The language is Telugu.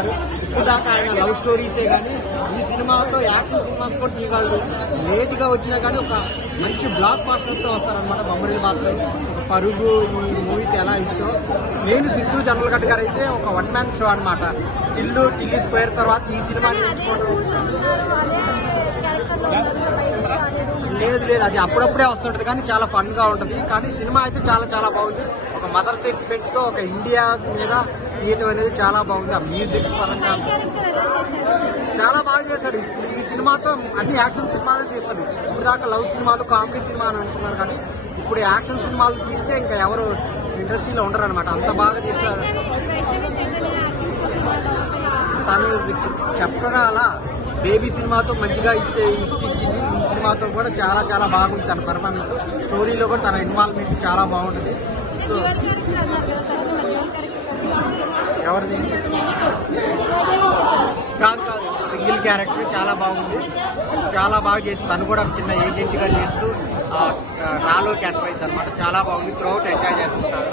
గారు. ఇప్పుడు దాకా ఆయన లవ్ స్టోరీసే కానీ ఈ సినిమాతో యాక్షన్ సినిమాస్ కూడా తీయగలడు. లేట్ గా వచ్చినా కానీ ఒక మంచి బ్లాక్ బాస్టర్స్ తో వస్తారనమాట. బొమ్మరిల్లు భాస్కర్, ఒక పరుగు, ఈ మూవీస్ ఎలా ఇచ్చో మెయిన్ సిద్ధు జనరల్ గారు అయితే ఒక 1 మ్యాన్ షో అనమాట. ఢిల్లీ స్క్వేర్ తర్వాత ఈ సినిమా నేర్చుకోవడం లేదు, అది అప్పుడప్పుడే వస్తుంటది కానీ చాలా ఫన్ గా ఉంటది. కానీ సినిమా అయితే చాలా చాలా బాగుంది. ఒక మదర్ సెంటిమెంట్ తో ఒక ఇండియా మీద తీయటం అనేది చాలా బాగుంది. ఆ మ్యూజిక్ పరంగా చాలా బాగా చేశాడు. ఇప్పుడు ఈ సినిమాతో అన్ని యాక్షన్ సినిమాలు తీస్తాడు. ఇప్పుడు దాకా లవ్ సినిమాలు, కామెడీ సినిమా అని అనుకున్నారు కానీ ఇప్పుడు యాక్షన్ సినిమాలు తీస్తే ఇంకా ఎవరు ఇండస్ట్రీలో ఉండరు అనమాట. అంత బాగా తీస్తారు. తను చెప్పగా అలా బేబీ సినిమాతో మంచిగా ఇచ్చింది. ఈ సినిమాతో కూడా చాలా చాలా బాగుంది తన పర్ఫార్మెన్స్. స్టోరీలో కూడా తన ఇన్వాల్వ్మెంట్ చాలా బాగుంటుంది. సో ఎవరిది కాదు సింగిల్ క్యారెక్టర్ చాలా బాగుంది. చాలా బాగా చేసి తను కూడా చిన్న ఏజెంట్ గా చేస్తూ రాలోకి ఎంటర్ అయింది అనమాట. చాలా బాగుంది. త్రూఅవుట్ ఎంజాయ్ చేస్తుంటారు.